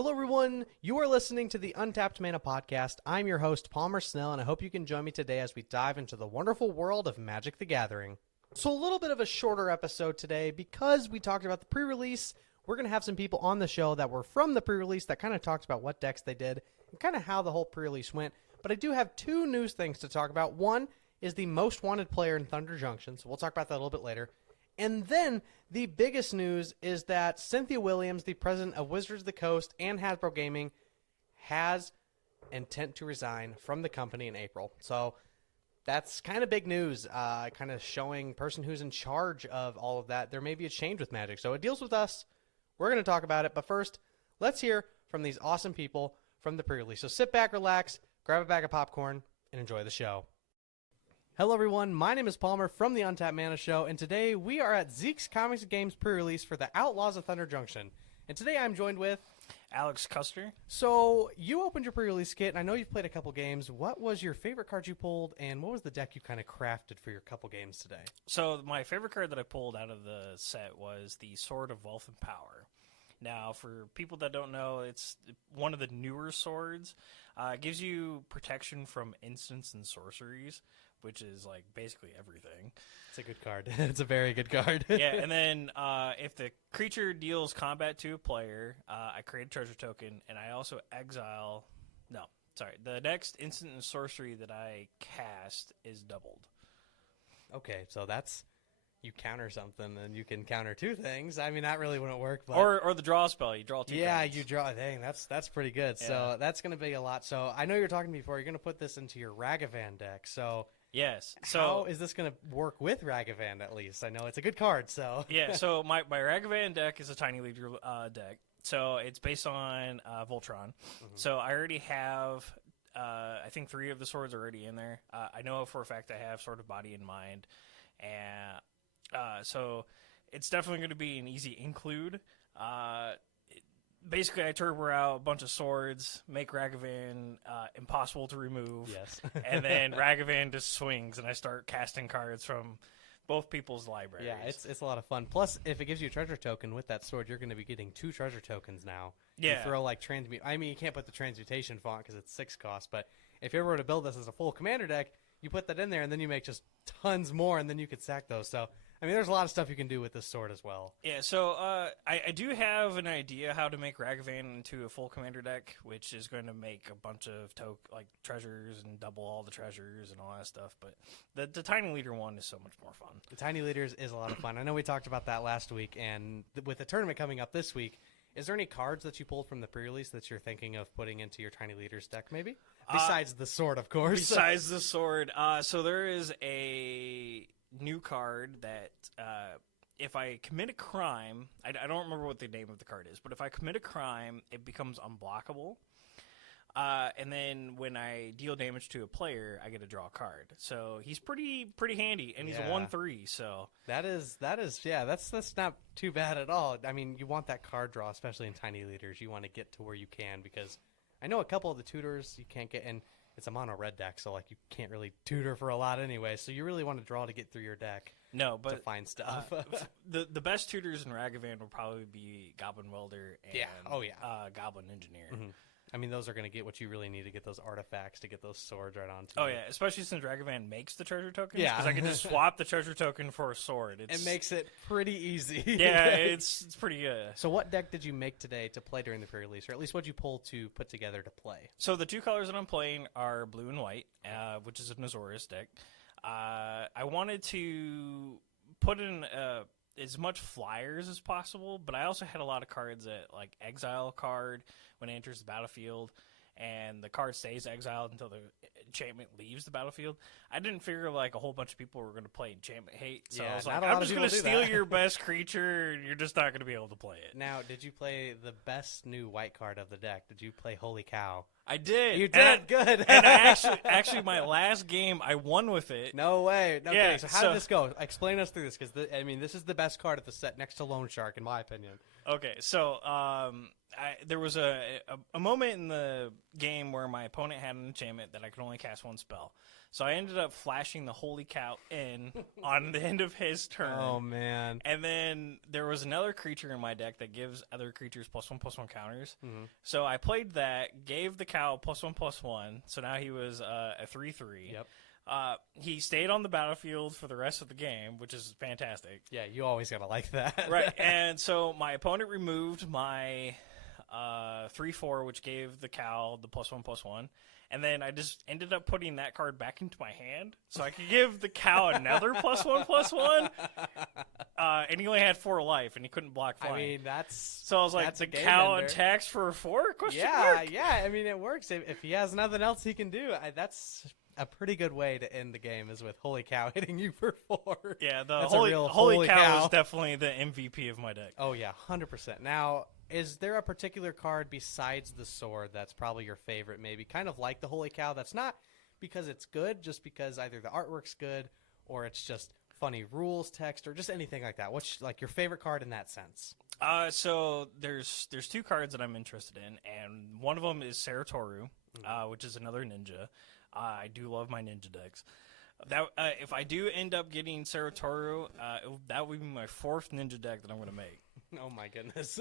Hello, everyone. You are listening to the Untapped Mana podcast. I'm your host, Palmer Snell, and I hope you can join me today as we dive into the wonderful world of Magic the Gathering. So a little bit of a shorter episode today because we talked about the pre-release. We're going to have some people on the show that were from the pre-release that kind of talked about what decks they did and kind of how the whole pre-release went. But I do have two news things to talk about. One is the most wanted player in Thunder Junction, so we'll talk about that a little bit later. And then the biggest news is that Cynthia Williams, the president of Wizards of the Coast and Hasbro Gaming, has intent to resign from the company in April. So that's kind of big news, kind of showing person who's in charge of all of that. There may be a change with Magic. So it deals with us. We're going to talk about it. But first, let's hear from these awesome people from the pre-release. So sit back, relax, grab a bag of popcorn, and enjoy the show. Hello, everyone. My name is Palmer from the Untapped Mana Show, and today we are at Zeke's Comics and Games pre-release for the Outlaws of Thunder Junction. And today I'm joined with Alex Custer. So you opened your pre-release kit, and I know you've played a couple games. What was your favorite card you pulled, and what was the deck you kind of crafted for your couple games today? So my favorite card that I pulled out of the set was the Sword of Wealth and Power. Now, for people that don't know, it's one of the newer swords. It gives you protection from instants and sorceries, which is like basically everything. It's a good card. It's a very good card. Yeah, and then if the creature deals combat to a player, I create a treasure token, and I also exile... No, sorry. The next instant and sorcery that I cast is doubled. Okay, so that's... You counter something, and you can counter two things. I mean, that really wouldn't work. But... Or the draw spell. You draw two cards. Yeah, you draw. Dang, that's pretty good. Yeah. So that's going to be a lot. So I know you were talking before. You're going to put this into your Ragavan deck. So yes. So how is this going to work with Ragavan, at least? I know it's a good card. So yeah, so my Ragavan deck is a Tiny Leader deck. So it's based on Voltron. Mm-hmm. So I already have, I think 3 of the swords are already in there. I know for a fact I have Sword of Body in mind. And... so it's definitely going to be an easy include. Basically, I turbo out a bunch of swords, make Ragavan impossible to remove. Yes. And then Ragavan just swings, and I start casting cards from both people's libraries. Yeah, it's a lot of fun. Plus, if it gives you a treasure token with that sword, you're going to be getting 2 treasure tokens now. Yeah. You throw like I mean, you can't put the transmutation font because it's 6 cost, but if you ever were to build this as a full commander deck, you put that in there, and then you make just tons more, and then you could sack those. So, I mean, there's a lot of stuff you can do with this sword as well. Yeah, so I do have an idea how to make Ragavan into a full commander deck, which is going to make a bunch of treasures and double all the treasures and all that stuff. But the Tiny Leader one is so much more fun. The Tiny Leaders is a lot of fun. I know we talked about that last week, and with the tournament coming up this week, is there any cards that you pulled from the pre-release that you're thinking of putting into your Tiny Leaders deck, maybe? Besides the sword, of course. Besides the sword. So there is a new card that if I commit a crime, I don't remember what the name of the card is, but if I commit a crime, it becomes unblockable. And then when I deal damage to a player, I get to draw a card. So he's pretty handy, and he's a 1/3. So that's not too bad at all. I mean, you want that card draw, especially in Tiny Leaders. You want to get to where you can, because I know a couple of the tutors you can't get, and it's a mono red deck, so like you can't really tutor for a lot anyway. So you really want to draw to get through your deck. No, but to find stuff. the best tutors in Ragavan will probably be Goblin Welder and Goblin Engineer. Mm-hmm. I mean, those are going to get what you really need to get those artifacts, to get those swords right onto. Oh, yeah, especially since Ragavan makes the treasure tokens. Yeah. Because I can just swap the treasure token for a sword. It makes it pretty easy. Yeah, it's pretty good. So what deck did you make today to play during the pre-release, or at least what did you pull to put together to play? So the 2 colors that I'm playing are blue and white, which is a Azorius deck. I wanted to put in as much flyers as possible, but I also had a lot of cards that like exile card when it enters the battlefield, and the card stays exiled until the enchantment leaves the battlefield. I didn't figure like a whole bunch of people were going to play enchantment hate, so I was like, I'm just going to steal your best creature, and you're just not going to be able to play it. Now, did you play the best new white card of the deck? Did you play Holy Cow? I did. You did? Good. And I actually, my last game, I won with it. No way. No yeah, kidding. So how did this go? Explain us through this, because, this is the best card of the set next to Loan Shark, in my opinion. Okay, so there was a moment in the game where my opponent had an enchantment that I could only cast one spell. So I ended up flashing the Holy Cow in on the end of his turn. Oh, man. And then there was another creature in my deck that gives other creatures +1/+1 counters. Mm-hmm. So I played that, gave the cow +1/+1. So now he was a 3/3. Yep. He stayed on the battlefield for the rest of the game, which is fantastic. Yeah, you always gotta like that. Right. And so my opponent removed my 3/4, which gave the cow the +1/+1. And then I just ended up putting that card back into my hand, so I could give the cow another +1/+1. And he only had 4 life, and he couldn't block flying. I mean, so I was like, the cow attacks for 4? Yeah. I mean, it works. If he has nothing else he can do, that's a pretty good way to end the game, is with Holy Cow hitting you for 4. Yeah, the That's Holy Cow is definitely the MVP of my deck. Oh, yeah, 100%. Now, is there a particular card besides the sword that's probably your favorite, maybe? Kind of like the Holy Cow, that's not because it's good, just because either the artwork's good or it's just funny rules text or just anything like that. What's like your favorite card in that sense? So there's 2 cards that I'm interested in, and one of them is Seratoru, which is another ninja. I do love my ninja decks. That if I do end up getting Seratoru, that would be my 4th ninja deck that I'm going to make. Oh my goodness!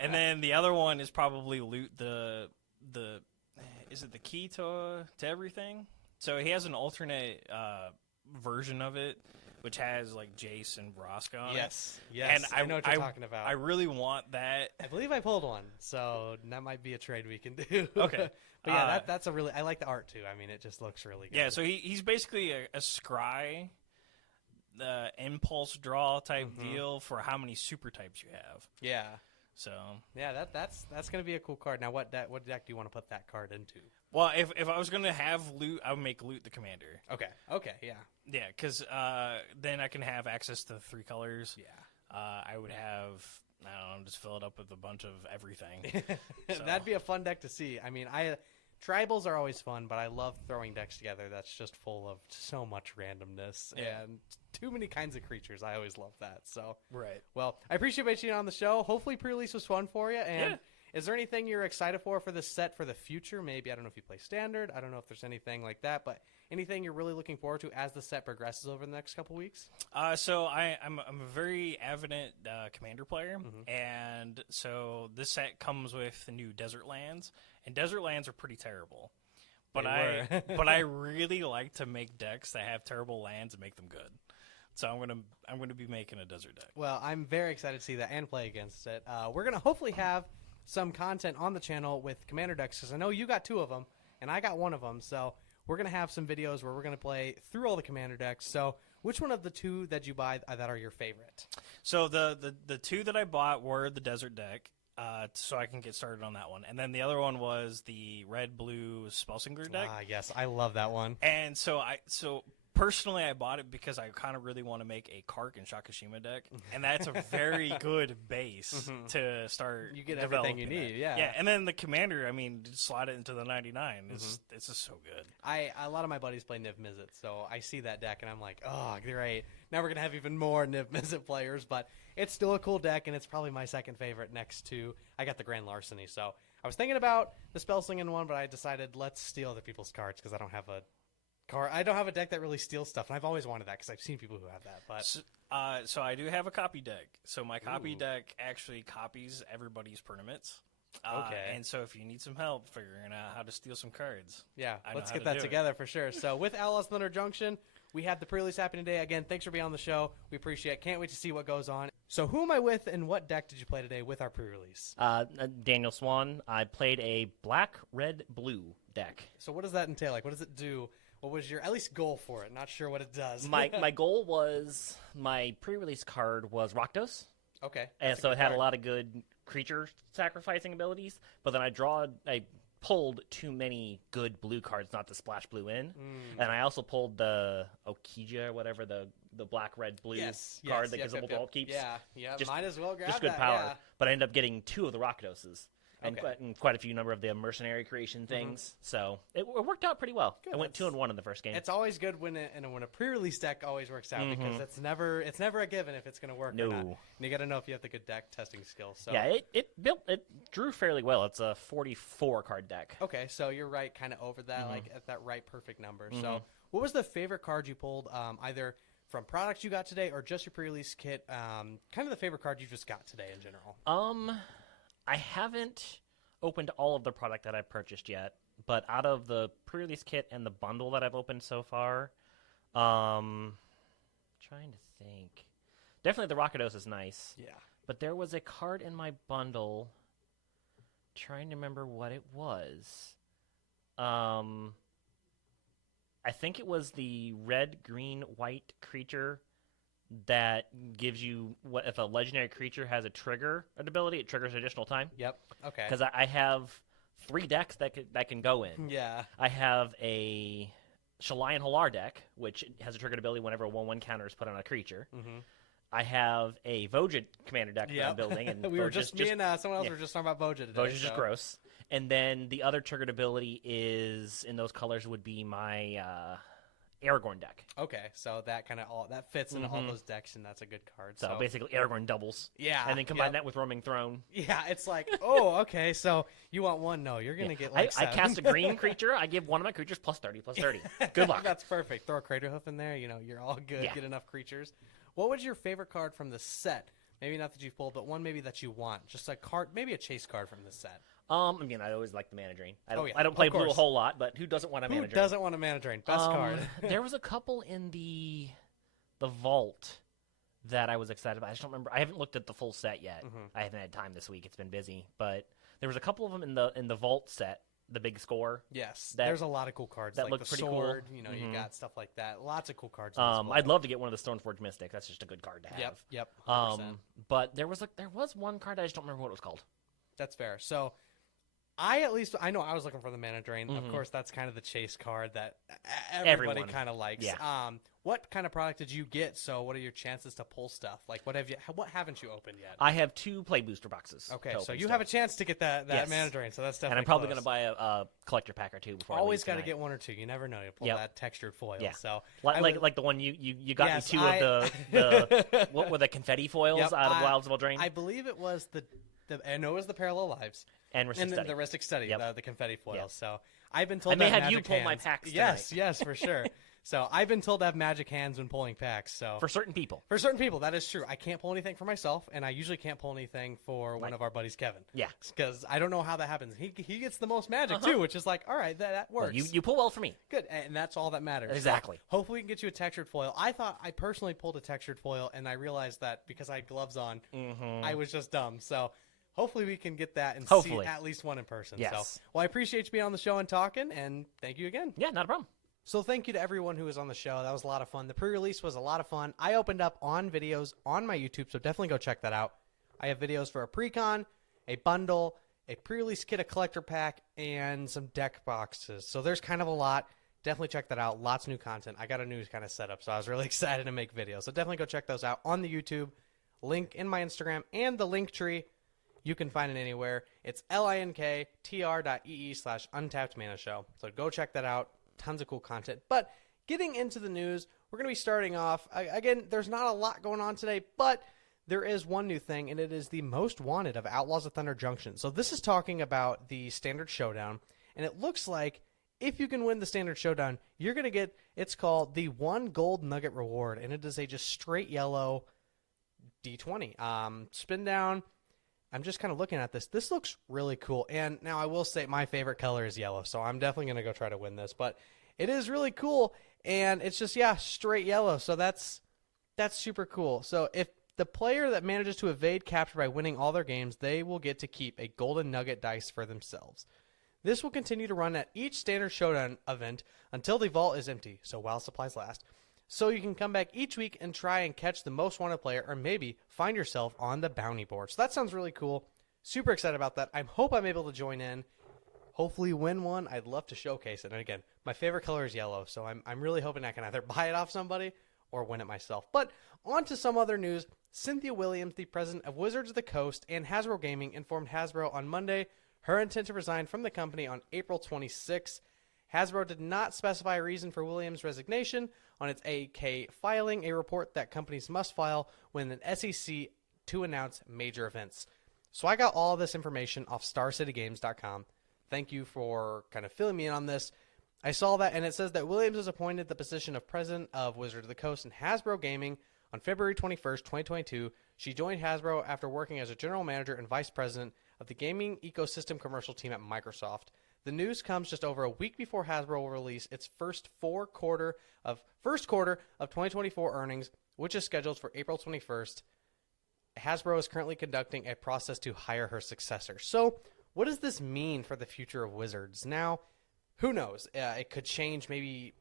And then the other one is probably Loot is it the key to everything? So he has an alternate version of it, which has like Jace and Vraska on it. Yes. And I know what you're talking about. I really want that. I believe I pulled one, so that might be a trade we can do. Okay. But yeah, that's a really, I like the art too. I mean, it just looks really good. Yeah, so he's basically a scry, impulse draw type deal for how many super types you have. Yeah. So yeah, that's going to be a cool card. Now, what deck do you want to put that card into? Well, if I was going to have Loot, I would make Loot the commander. Okay, yeah. Yeah, because then I can have access to 3 colors. Yeah. I would have, I don't know, just fill it up with a bunch of everything. So. That'd be a fun deck to see. I mean, tribals are always fun, but I love throwing decks together that's just full of so much randomness and too many kinds of creatures. I always love that. So, right. Well, I appreciate you on the show. Hopefully pre-release was fun for you. And is there anything you're excited for this set for the future? Maybe, I don't know if you play Standard. I don't know if there's anything like that, but anything you're really looking forward to as the set progresses over the next couple weeks? So I'm a very avid commander player, and so this set comes with the new Desert Lands, and Desert Lands are pretty terrible. But I really like to make decks that have terrible lands and make them good. So I'm gonna be making a desert deck. Well, I'm very excited to see that and play against it. We're gonna hopefully have some content on the channel with commander decks, because I know you got 2 of them and I got 1 of them. So we're gonna have some videos where we're gonna play through all the commander decks. So which one of the 2 that you buy that are your favorite? So the 2 that I bought were the desert deck. So I can get started on that one. And then the other one was the red-blue Spellsinger deck. Ah, yes, I love that one. And so personally, I bought it because I kind of really want to make a Kark and Shakashima deck, and that's a very good base to start. You get everything you need, yeah. And then the commander, I mean, just slide it into the 99. It's just so good. A lot of my buddies play Niv Mizzet, so I see that deck and I'm like, oh, great. Now we're gonna have even more Niv Mizzet players, but it's still a cool deck, and it's probably my second favorite next to I got the Grand Larceny. So I was thinking about the Spellslinging one, but I decided let's steal other people's cards because I don't have a deck that really steals stuff, and I've always wanted that because I've seen people who have that. But so I do have a copy deck. So my copy deck actually copies everybody's permanents. Okay. And so if you need some help figuring out how to steal some cards, let's get that together for sure. So with Outlaws Thunder Junction, we have the pre-release happening today. Again, thanks for being on the show. We appreciate it. Can't wait to see what goes on. So who am I with, and what deck did you play today with our pre-release? Daniel Swan. I played a black, red, blue deck. So what does that entail? Like, what does it do? What was your, at least, goal for it? Not sure what it does. My goal was, my pre-release card was Rakdos. Okay. And so it had a lot of good creature sacrificing abilities, but then I pulled too many good blue cards not to splash blue in. And I also pulled the Okija or whatever, the black, red, blue card that gives double vault keeps. Yeah, just, might as well grab just good that, power. yeah. But I ended up getting 2 of the Rakdoses. and, Okay. quite a few number of the mercenary creation things. So it worked out pretty well. Good. I went 2-1 in the first game. It's always good when a pre-release deck always works out because it's never a given if it's going to work or not. And you got to know if you have the good deck testing skills. So yeah, it drew fairly well. It's a 44 card deck. okay, so you're right, kind of over that, like at that right perfect number. So what was the favorite card you pulled, either from products you got today or just your pre-release kit? Kind of the favorite card you just got today in general. I haven't opened all of the product that I've purchased yet, but out of the pre-release kit and the bundle that I've opened so far, trying to think. Definitely the Rockados is nice. Yeah. But there was a card in my bundle, trying to remember what it was. I think it was the red, green, white creature that gives you, what if a legendary creature has an ability, it triggers additional time. Yep. Okay. Because I have 3 decks that can go in. Yeah. I have a Shalayan Halar deck, which has a triggered ability whenever a 1/1 counter is put on a creature. I have a Vojit commander deck that I'm building. And we were me and someone else were just talking about Vojit today. Vojit's just gross. And then the other triggered ability is, in those colors, would be my Aragorn deck. Okay, so that kind of that fits into all those decks, and that's a good card. So basically Aragorn doubles. Yeah. And then combine that with Roaming Throne. Yeah, it's like, oh, okay, so you want one? No, you're going to get like I cast a green creature. I give one of my creatures plus 30. Good luck. That's perfect. Throw a Craterhoof in there. You're all good. Yeah. Get enough creatures. What was your favorite card from the set? Maybe not that you've pulled, but one maybe that you want. Just a card, maybe a chase card from the set. I mean, I always like the Mana Drain. I yeah, don't play of blue a course. whole lot, but who doesn't want a Mana Drain? Who doesn't want a Mana Drain? Best card. There was a couple in the vault that I was excited about. I just don't remember. I haven't looked at the full set yet. I haven't had time this week. It's been busy, but there was a couple of them in the vault set. The big score. Yes, that, there's a lot of cool cards. That like looked the pretty sword, cool. You know, you got stuff like that. Lots of cool cards. In this I'd love to get one of the Stoneforge Mystics. That's just a good card to have. Yep. 100%. But there was one card I just don't remember what it was called. That's fair. So I know I was looking for the Mana Drain. Of course, that's kind of the chase card that everybody kind of likes. Yeah. What kind of product did you get? So what are your chances to pull stuff? Like what haven't you opened yet? I have 2 play booster boxes. Okay, so you have a chance to get that Mana Drain. So that's definitely. And I'm probably going to buy a collector pack or 2 before. Always got to get 1 or 2. You never know. You pull that textured foil. Yeah. So like the one you got me 2 of the what were the confetti foils out of Wilds of Eldraine? I believe it was I know it was the Parallel Lives. And the Rustic Study, the confetti foils. Yep. So I've been told I may have Magic you pull hands. my packs tonight. Yes, for sure. So I've been told to have magic hands when pulling packs. So for certain people, that is true. I can't pull anything for myself, and I usually can't pull anything for one of our buddies, Kevin. Yeah, because I don't know how that happens. He gets the most magic too, which is like, all right, that works. Well, you pull well for me. Good, and that's all that matters. Exactly. So hopefully we can get you a textured foil. I personally pulled a textured foil, and I realized that because I had gloves on, I was just dumb. So. Hopefully we can get that and see at least one in person. Yes. So, well, I appreciate you being on the show and talking, and thank you again. Yeah, not a problem. So thank you to everyone who was on the show. That was a lot of fun. The pre-release was a lot of fun. I opened up on videos on my YouTube, so definitely go check that out. I have videos for a pre-con, a bundle, a pre-release kit, a collector pack, and some deck boxes. So there's kind of a lot. Definitely check that out. Lots of new content. I got a new kind of setup, so I was really excited to make videos. So definitely go check those out on the YouTube. Link in my Instagram and the link tree. You can find it anywhere. It's linktr.ee/untappedmanashow. So go check that out. Tons of cool content. But getting into the news, we're going to be starting off. Again, there's not a lot going on today, but there is one new thing, and it is the most wanted of Outlaws of Thunder Junction. So this is talking about the Standard Showdown, and it looks like if you can win the Standard Showdown, you're going to get, it's called the 1 Gold Nugget Reward, and it is a just straight yellow D20. Spin down. I'm just kind of looking at this. This looks really cool. And now I will say my favorite color is yellow, so I'm definitely going to go try to win this. But it is really cool, and it's just, straight yellow. So that's super cool. So if the player that manages to evade capture by winning all their games, they will get to keep a golden nugget dice for themselves. This will continue to run at each Standard Showdown event until the vault is empty, so while supplies last. So you can come back each week and try and catch the most wanted player, or maybe find yourself on the bounty board. So that sounds really cool. Super excited about that. I hope I'm able to join in. Hopefully win one. I'd love to showcase it. And again, my favorite color is yellow, so I'm really hoping I can either buy it off somebody or win it myself. But on to some other news. Cynthia Williams, the president of Wizards of the Coast and Hasbro Gaming, informed Hasbro on Monday her intent to resign from the company on April 26. Hasbro did not specify a reason for Williams' resignation on its 8K filing, a report that companies must file when an SEC to announce major events. So I got all this information off StarCityGames.com. Thank you for kind of filling me in on this. I saw that, and it says that Williams was appointed the position of president of Wizards of the Coast and Hasbro Gaming on February 21st, 2022. She joined Hasbro after working as a general manager and vice president of the gaming ecosystem commercial team at Microsoft. The news comes just over a week before Hasbro will release its first quarter of 2024 earnings, which is scheduled for April 21st. Hasbro is currently conducting a process to hire her successor. So, what does this mean for the future of Wizards? Now, who knows? It could change. Maybe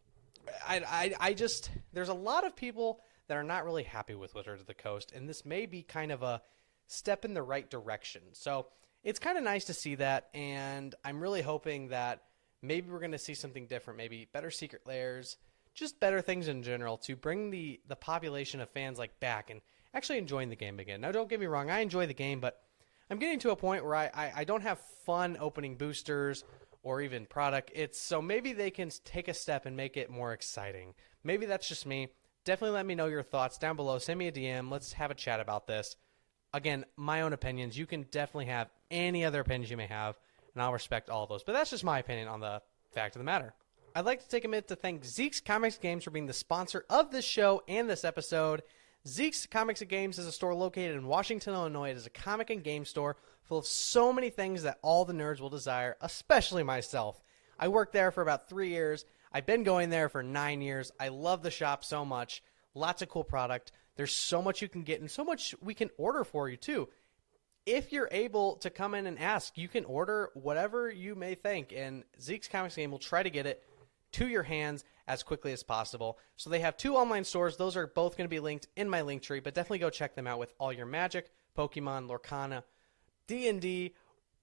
there's a lot of people that are not really happy with Wizards of the Coast, and this may be kind of a step in the right direction. So it's kind of nice to see that, and I'm really hoping that maybe we're going to see something different, maybe better secret layers, just better things in general to bring the population of fans like back and actually enjoying the game again. Now, don't get me wrong, I enjoy the game, but I'm getting to a point where I don't have fun opening boosters or even product. So maybe they can take a step and make it more exciting. Maybe that's just me. Definitely let me know your thoughts down below. Send me a DM. Let's have a chat about this. Again, my own opinions. You can definitely have any other opinions you may have, and I'll respect all of those. But that's just my opinion on the fact of the matter. I'd like to take a minute to thank Zeke's Comics Games for being the sponsor of this show and this episode. Zeke's Comics and Games is a store located in Washington, Illinois. It is a comic and game store full of so many things that all the nerds will desire, especially myself. I worked there for about 3 years. I've been going there for 9 years. I love the shop so much. Lots of cool product. There's so much you can get and so much we can order for you too. If you're able to come in and ask, you can order whatever you may think, and Zeke's Comics Game will try to get it to your hands as quickly as possible. So they have 2 online stores. Those are both going to be linked in my link tree, but definitely go check them out with all your Magic, Pokemon, Lorcana, D&D,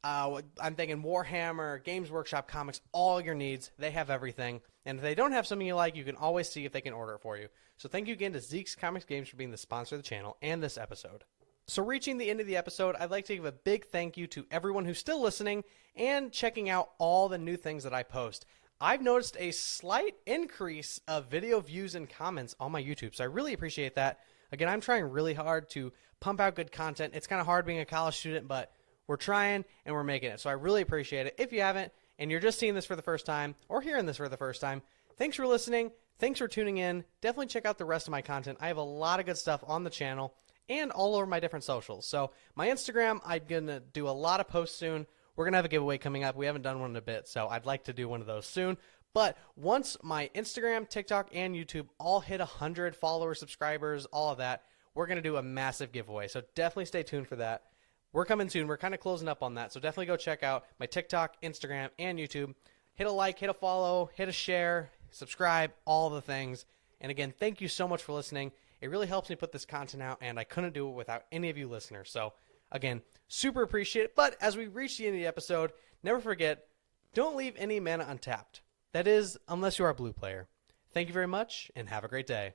I'm thinking Warhammer, Games Workshop, comics, all your needs. They have everything. And if they don't have something you like, you can always see if they can order it for you. So thank you again to Zeke's Comics Games for being the sponsor of the channel and this episode. So reaching the end of the episode, I'd like to give a big thank you to everyone who's still listening and checking out all the new things that I post. I've noticed a slight increase of video views and comments on my YouTube, so I really appreciate that. Again, I'm trying really hard to pump out good content. It's kind of hard being a college student, but we're trying and we're making it, so I really appreciate it. If you haven't, and you're just seeing this for the first time or hearing this for the first time, thanks for listening. Thanks for tuning in. Definitely check out the rest of my content. I have a lot of good stuff on the channel and all over my different socials. So my Instagram, I'm going to do a lot of posts soon. We're going to have a giveaway coming up. We haven't done one in a bit, so I'd like to do one of those soon. But once my Instagram, TikTok, and YouTube all hit 100 followers, subscribers, all of that, we're going to do a massive giveaway. So definitely stay tuned for that. We're coming soon. We're kind of closing up on that. So definitely go check out my TikTok, Instagram, and YouTube. Hit a like, hit a follow, hit a share, subscribe, all the things. And again, thank you so much for listening. It really helps me put this content out, and I couldn't do it without any of you listeners. So again, super appreciate it. But as we reach the end of the episode, never forget, don't leave any mana untapped. That is, unless you are a blue player. Thank you very much, and have a great day.